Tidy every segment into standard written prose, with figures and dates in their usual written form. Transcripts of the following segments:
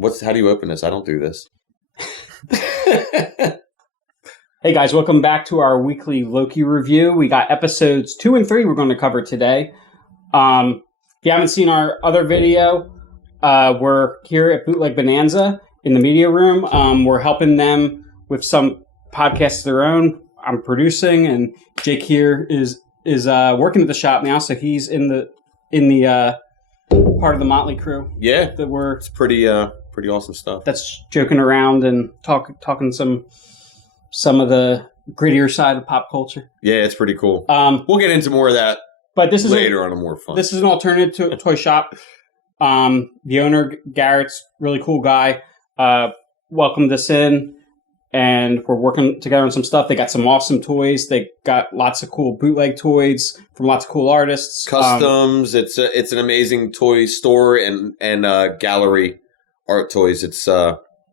How do you open this? I don't do this. Hey guys, welcome back to our weekly Loki review. We got episodes 2 and 3 we're going to cover today. If you haven't seen our other video, we're here at Bootleg Bonanza in the media room. We're helping them with some podcasts of their own. I'm producing, and Jake here is working at the shop now, so he's in the part of the Motley crew. Yeah, it's pretty awesome stuff. That's joking around and talking some of the grittier side of pop culture. Yeah, it's pretty cool. We'll get into more of that, but this is later on a more fun. This is an alternative to a toy shop. The owner, Garrett's really cool guy, welcomed us in, and we're working together on some stuff. They got some awesome toys. They got lots of cool bootleg toys from lots of cool artists. Customs. It's an amazing toy store and gallery art toys. It's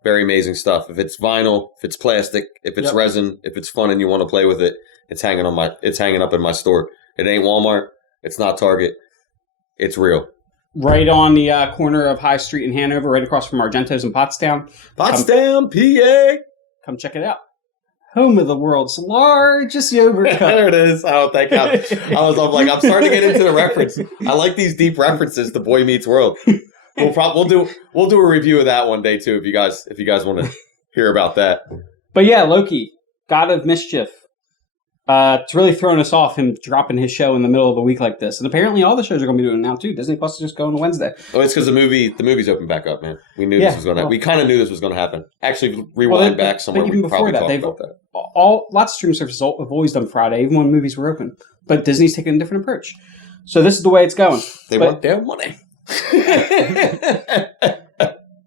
very amazing stuff. If it's vinyl, if it's plastic, if it's resin, if it's fun and you want to play with it, it's hanging up in my store. It ain't Walmart. It's not Target. It's real. Right on the corner of High Street in Hanover, right across from Argento's in Pottstown. Pottstown, PA. Come check it out. Home of the world's largest yogurt cup. There it is. Oh, thank God. I'm starting to get into the reference. I like these deep references to Boy Meets World. We'll do a review of that one day too, if you guys want to hear about that. But yeah, Loki, God of Mischief. It's really thrown us off, him dropping his show in the middle of the week like this. And apparently all the shows are going to be doing it now too. Disney Plus is just going to Wednesday. Oh, it's because the movie's open back up, man. We knew this was going to. We kind of knew this was going to happen. Actually, rewind back somewhere. Even before that, lots of streaming services have always done Friday, even when movies were open. But Disney's taking a different approach. So this is the way it's going. They want their money.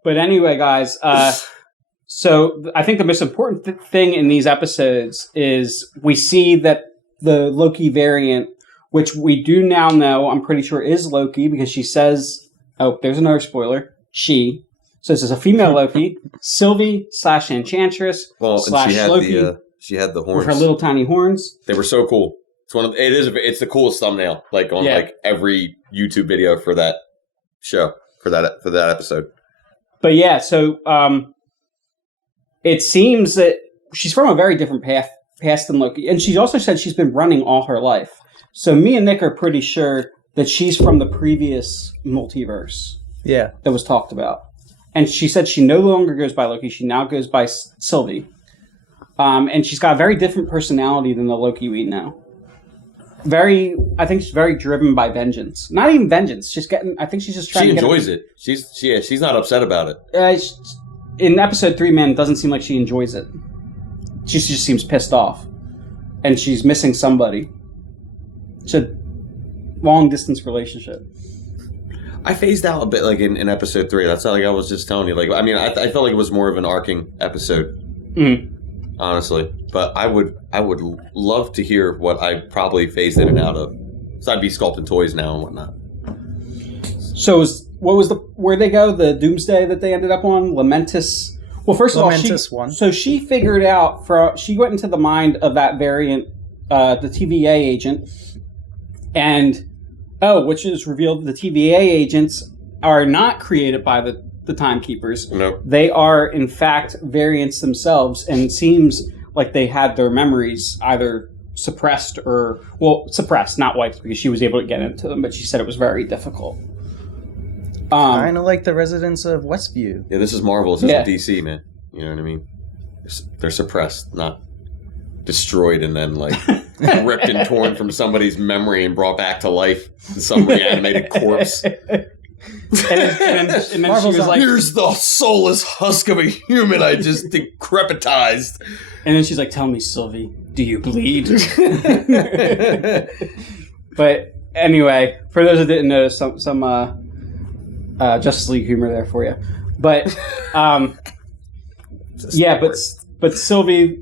But anyway, guys, so I think the most important thing in these episodes is we see that the Loki variant, which we do now know, I'm pretty sure is Loki, because she says, oh, there's another spoiler, she. So this is a female Loki, Sylvie / Enchantress / Loki. She had the horns. With her little tiny horns. They were so cool. It's the coolest thumbnail, like every YouTube video for that show, for that episode. But yeah, so it seems that she's from a very different past than Loki. And she also said she's been running all her life. So me and Nick are pretty sure that she's from the previous multiverse. Yeah. That was talked about. And she said she no longer goes by Loki. She now goes by Sylvie. And she's got a very different personality than the Loki we know. I think she's very driven by vengeance. Not even vengeance. I think she's just trying to get... She enjoys it. She's not upset about it. In episode 3, man, it doesn't seem like she enjoys it. She just seems pissed off. And she's missing somebody. It's a long-distance relationship. I phased out a bit, in episode 3. That's not I was just telling you. I felt like it was more of an arcing episode. Mm-hmm. Honestly. But I would love to hear what I probably phased in and out of. So I'd be sculpting toys now and whatnot. So where'd they go? The Doomsday that they ended up on? Lamentus? Well, first of all, so she figured out, she went into the mind of that variant, the TVA agent, and, which is revealed the TVA agents are not created by the Timekeepers. No. They are, in fact, variants themselves, and it seems like they had their memories either suppressed suppressed, not wiped, because she was able to get into them, but she said it was very difficult. Kind of like the residents of Westview. Yeah, this is Marvel. This isn't DC, man. You know what I mean? They're suppressed, not destroyed and then ripped and torn from somebody's memory and brought back to life in some reanimated corpse. And then she was like, "Here's the soulless husk of a human I just decrepitized." And then she's like, "Tell me, Sylvie, do you bleed?" But anyway, for those who didn't notice, some Justice League humor there for you. But but Sylvie,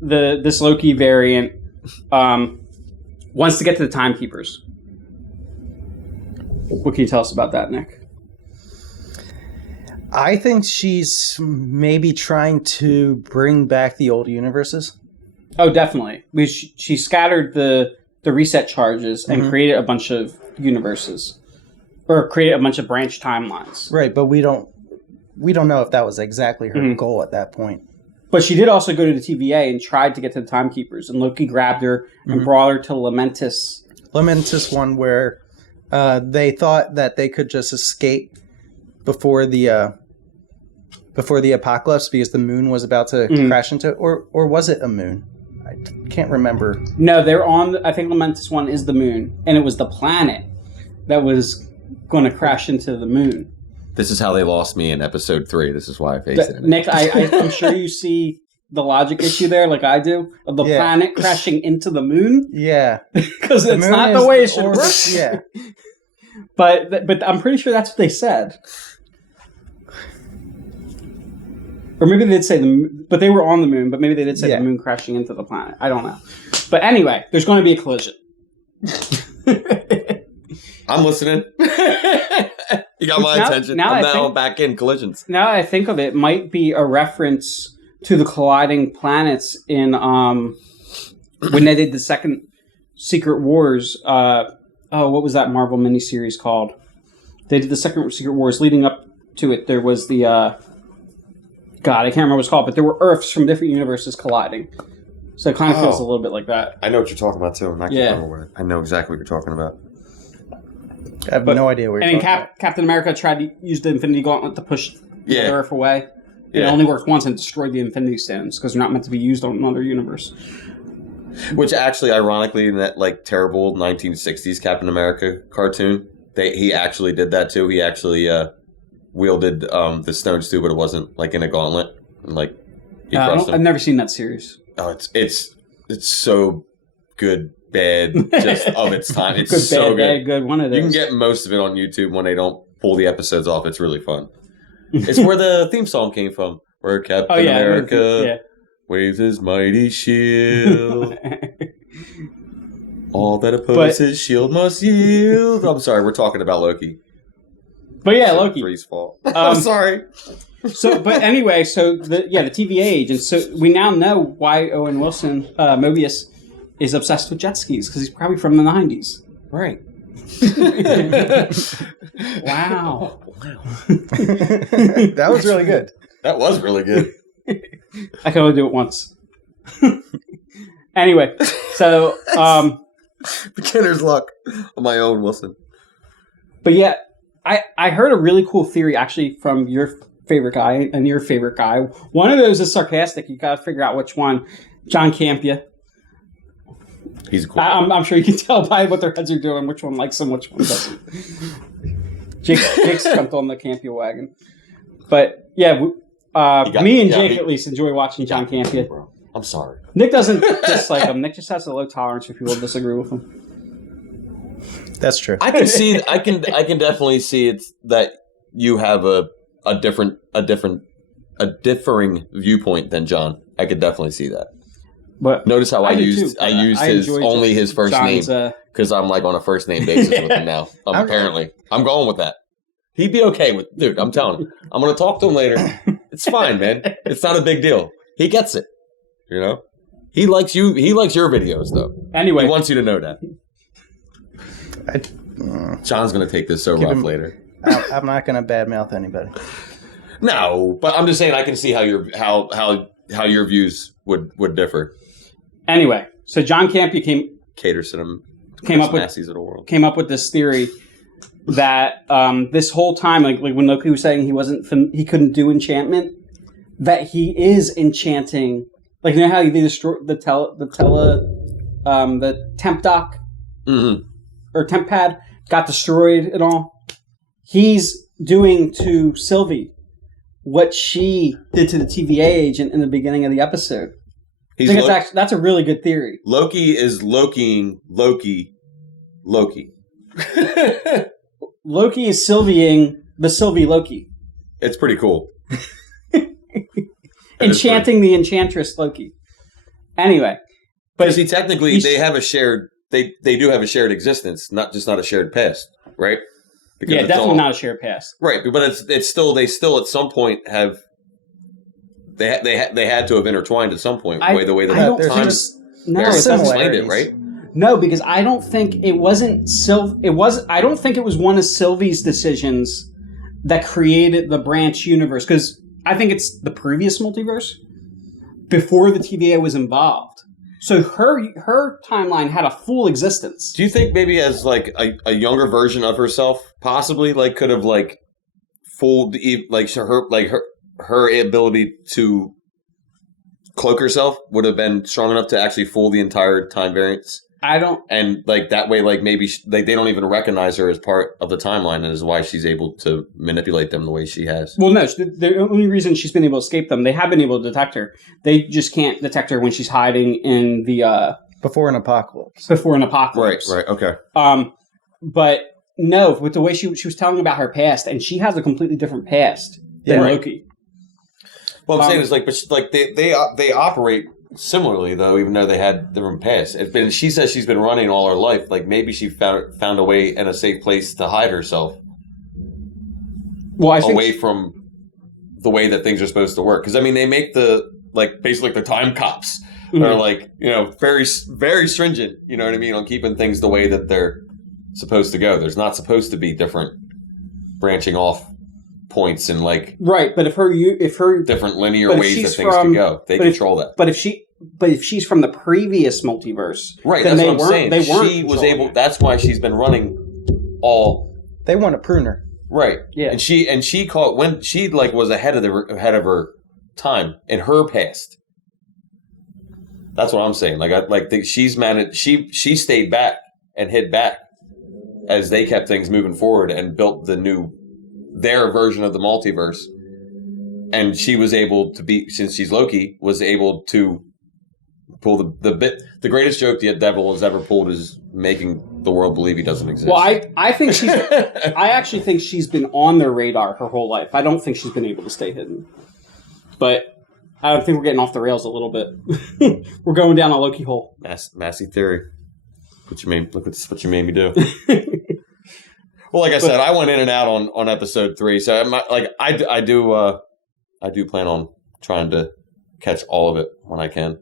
this Loki variant, wants to get to the Timekeepers. What can you tell us about that, Nick? I think she's maybe trying to bring back the old universes. Oh, definitely. She scattered the reset charges and created a bunch of universes. Or created a bunch of branch timelines. Right, but we don't we don't know if that was exactly her goal at that point. But she did also go to the TVA and tried to get to the Timekeepers, and Loki grabbed her and brought her to Lamentis. Lamentis one where they thought that they could just escape before the apocalypse because the moon was about to crash into it, or was it a moon? I can't remember. No, they're on. I think Lamentis one is the moon, and it was the planet that was going to crash into the moon. This is how they lost me in episode 3. This is why I faced it. Nick, I'm sure you see the logic issue there, like I do, of the planet crashing into the moon. Yeah, because it's not the way it should work. Yeah, but I'm pretty sure that's what they said. Or maybe they did say the moon, but they were on the moon. But maybe they did say the moon crashing into the planet. I don't know. But anyway, there's going to be a collision. I'm listening. You got my attention. I'm back in collisions. Now I think of it, might be a reference to the colliding planets in when they did the second Secret Wars. What was that Marvel miniseries called? They did the second Secret Wars. Leading up to it, there was the God, I can't remember what it's called, but there were Earths from different universes colliding. So it kind of feels a little bit like that. I know what you're talking about too. I know exactly what you're talking about. I have no idea where you're talking about. Captain America tried to use the Infinity Gauntlet to push the Earth away. It only worked once and destroyed the Infinity Stones because they're not meant to be used on another universe. Which actually, ironically, in that like terrible 1960s Captain America cartoon, he actually did that too. He actually wielded the stones too, but it wasn't like in a gauntlet. And, like he crushed them. I've never seen that series. Oh, it's so good. Bad, just of its time. It's good, so bad, good. One of those. You can get most of it on YouTube when they don't pull the episodes off. It's really fun. It's where the theme song came from, where Captain America waves his mighty shield. All that opposes his shield must yield. I'm sorry, we're talking about Loki. But yeah, Loki. Three's fault. I'm sorry. But anyway, the TVA agents. So we now know why Owen Wilson, Mobius, is obsessed with jet skis because he's probably from the 90s. Right. Wow. That was really good. That was really good. I can only do it once. Anyway, so beginner's luck on my own, Wilson. But yeah, I heard a really cool theory actually from your favorite guy and your favorite guy. One of those is sarcastic. You got to figure out which one. John Campia. He's cool. I'm sure you can tell by what their heads are doing which one likes him, which one doesn't. Jake's jumped on the Campia wagon. But yeah, me and Jake at least enjoy watching John Campia. Bro. I'm sorry. Nick doesn't dislike him. Nick just has a low tolerance for people who disagree with him. That's true. I can definitely see it that you have a differing viewpoint than John. I could definitely see that. But notice how I used his first name because I'm like on a first name basis with him now. Apparently, I'm going with that. He'd be okay with, dude. I'm telling him. I'm going to talk to him later. It's fine, man. It's not a big deal. He gets it. You know, he likes you. He likes your videos, though. Anyway, he wants you to know that. John's going to take this so rough later. I'm not going to badmouth anybody. No, but I'm just saying I can see how your views would differ. Anyway, so John Campia came up with this theory that this whole time, like when Loki was saying he couldn't do enchantment, that he is enchanting. Like, you know how they destroyed the temp dock or temp pad got destroyed and all. He's doing to Sylvie what she did to the TVA agent in the beginning of the episode. That's a really good theory. Loki is Lokiing Loki. Loki is Sylvieing the Sylvie Loki. It's pretty cool. Enchanting the Enchantress Loki. Anyway. But see, technically, they have a shared... They do have a shared existence, not a shared past, right? Because definitely not a shared past. Right, but it's still... They still, at some point, have... They had to have intertwined at some point. The way that time explained it, right? No, because I don't think it wasn't I don't think it was one of Sylvie's decisions that created the branch universe, because I think it's the previous multiverse before the TVA was involved. So her timeline had a full existence. Do you think maybe as like a younger version of herself, possibly like could have like fooled her ability to cloak herself would have been strong enough to actually fool the entire time variance? I don't, and like that way, like maybe they don't even recognize her as part of the timeline, and is why she's able to manipulate them the way she has. Well, no, the only reason she's been able to escape them, they have been able to detect her. They just can't detect her when she's hiding in the Before an apocalypse. Right, okay. But no, with the way she was telling about her past, and she has a completely different past than Loki. Well, I'm saying is like they operate similarly though, even though they had different pasts. She says she's been running all her life. Like maybe she found a way in a safe place to hide herself. Well, away from the way that things are supposed to work. Because I mean, they make basically the time cops. They're like, very, very stringent. You know what I mean, on keeping things the way that they're supposed to go. There's not supposed to be different branching off points and right. But if her different linear ways that things can go, they control that. But if she's from the previous multiverse, right? That's what I'm saying. She was able. That's why she's been running all. They want to prune her, right? Yeah. And she caught when she was ahead of her time in her past. That's what I'm saying. She's managed. She stayed back and hid back as they kept things moving forward and built their version of the multiverse. And she was able to be, since she's Loki, was able to pull the greatest joke the devil has ever pulled is making the world believe he doesn't exist. Well, I think I actually think she's been on their radar her whole life. I don't think she's been able to stay hidden. But I think we're getting off the rails a little bit. We're going down a Loki hole. Massey theory. What you made me do. Well, like I said, I went in and out on episode 3, so I do plan on trying to catch all of it when I can,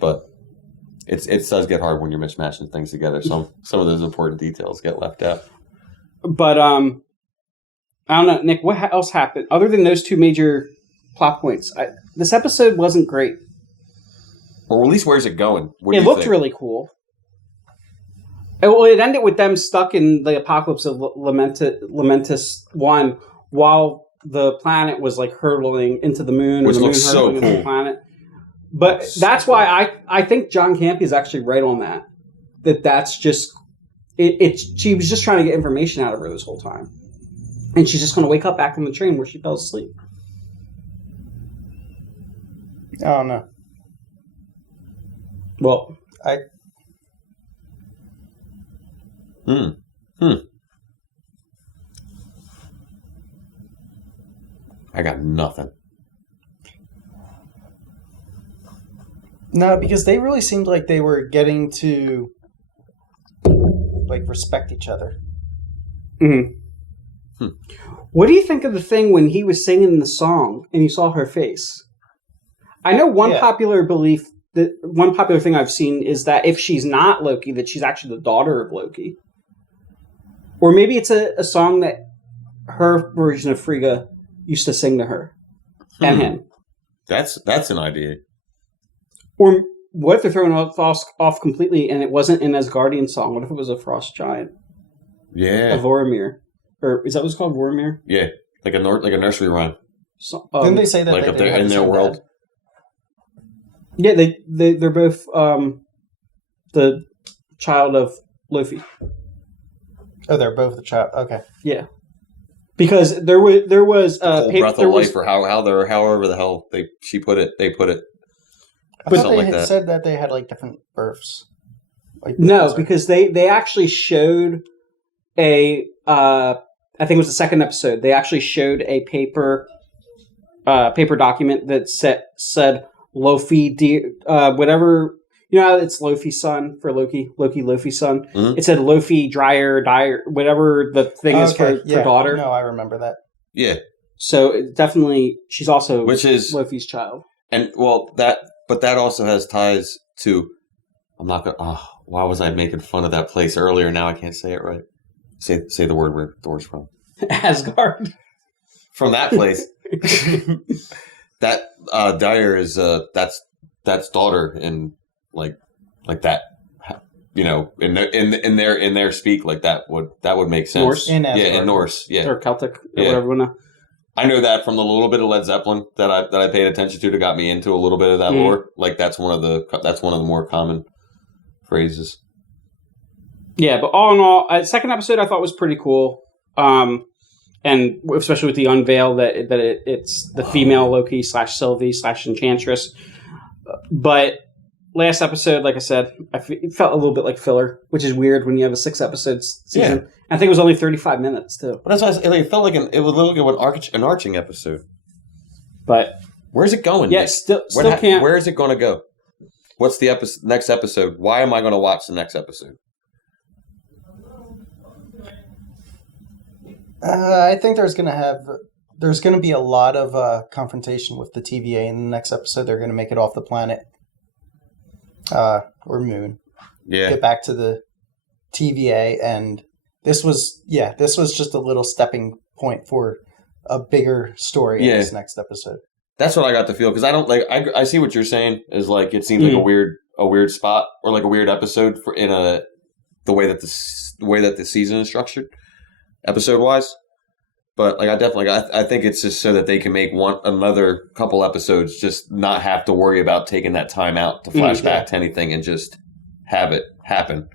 but it does get hard when you're mishmashing things together. Some of those important details get left out. But I don't know, Nick. What else happened other than those 2 major plot points? This episode wasn't great. Or at least where's it going? It looked really cool. Well, it ended with them stuck in the apocalypse of Lamentus 1 while the planet was hurtling into the moon. Which and the looks moon so hurtling cool. into the planet. But that's why I think John Campea is actually right on that. That's just... She was just trying to get information out of her this whole time. And she's just going to wake up back on the train where she fell asleep. Oh, no. Well... I got nothing. No, because they really seemed like they were getting to respect each other. Mm-hmm. What do you think of the thing when he was singing the song and you saw her face? I know one popular thing I've seen is that if she's not Loki, that she's actually the daughter of Loki. Or maybe it's a song that her version of Frigga used to sing to her and him. That's an idea. Or what if they're throwing off completely and it wasn't an Asgardian song? What if it was a frost giant? Yeah. A Vormir. Or is that what's called Vormir? Yeah. Like a nursery rhyme. So, didn't they say that up there in their world? That? Yeah, they're both the child of Loki. Oh, they're both the child. Okay. Yeah. Because there was whole breath of life, or however the hell they put it. I thought they had said that they had different births. No, because they actually showed I think it was the second episode. They actually showed a paper document that said Lofi, whatever. You know how it's Lofi's son for Loki, Lofi's son? Mm-hmm. It said Lofi, Dyer, whatever the thing is for daughter. No, I remember that. Yeah. So definitely, she's also Lofi's child. And but that also has ties to, I'm not going to, why was I making fun of that place earlier? Now I can't say it right. Say the word where Thor's from. Asgard. from that place. That Dyer is that's daughter in like that. In their speak, like that would make sense. Norse? In Norse, or Celtic, or whatever we know. I know that from the little bit of Led Zeppelin that I paid attention to that got me into a little bit of that lore. Like that's one of the more common phrases. Yeah, but all in all, second episode I thought was pretty cool, and especially with the unveil that it's the female Loki / Sylvie / Enchantress. But last episode, like I said, it felt a little bit like filler, which is weird when you have a 6 episodes season. Yeah. I think it was only 35 minutes too. But that's why it felt like it would look like an arching episode. But where's it going? Yeah, still can't. Where is it going to go? What's the next episode? Why am I going to watch the next episode? I think there's going to be a lot of confrontation with the TVA in the next episode. They're going to make it off the planet or moon. Yeah. Get back to the TVA, and this was just a little stepping point for a bigger story in this next episode. That's what I got to feel, because I don't like. I see what you're saying is like it seems like a weird spot or like a weird episode for the way that the season is structured, episode wise. But like I think it's just so that they can make another couple episodes, just not have to worry about taking that time out to flash back to anything and just have it happen.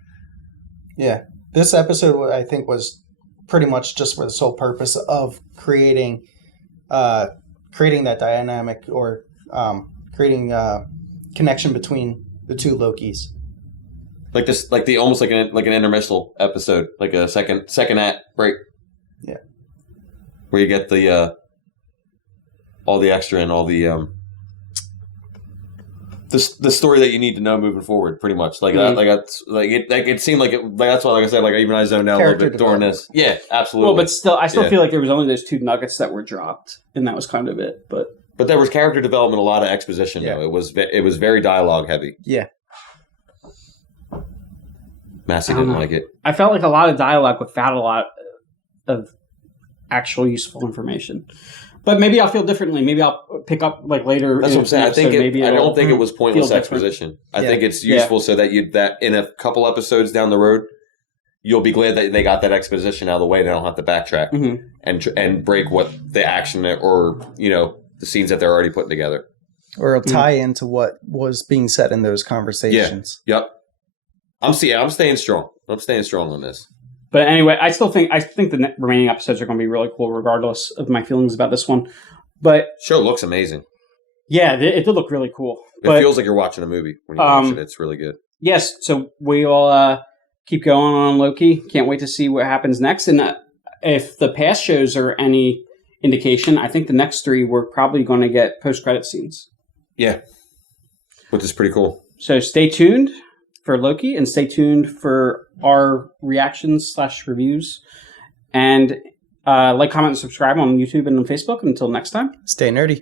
Yeah. This episode, I think, was pretty much just for the sole purpose of creating that dynamic or creating connection between the two Lokis. Like this, like almost like an intermissal episode, like a second act break. Yeah. Where you get the all the extra and all the story that you need to know moving forward, pretty much. It seemed like it. That's why, like I said, like even I zoned out a little bit during this. Yeah, absolutely. Well, but I still feel like there was only those 2 nuggets that were dropped, and that was kind of it. But there was character development, a lot of exposition. Though it was very dialogue heavy. Yeah. Massey didn't like it. I felt like a lot of dialogue without a lot of actual useful information. But maybe I'll feel differently. Maybe I'll pick up like later. That's what I'm saying. I don't think it was pointless exposition. I think it's useful so that in a couple episodes down the road, you'll be glad that they got that exposition out of the way. They don't have to backtrack and break what the action or the scenes that they're already putting together, or it'll tie into what was being said in those conversations. Yeah. Yep. I'm staying strong. I'm staying strong on this. But anyway, I think the remaining episodes are going to be really cool, regardless of my feelings about this one. But show looks amazing. Yeah, it did look really cool. It feels like you're watching a movie when you watch it. It's really good. Yes, so we all keep going on Loki. Can't wait to see what happens next. And if the past shows are any indication, I think the next 3 we're probably going to get post-credit scenes. Yeah, which is pretty cool. So stay tuned for Loki, and stay tuned for our reactions / reviews. And like, comment, and subscribe on YouTube and on Facebook. Until next time. Stay nerdy.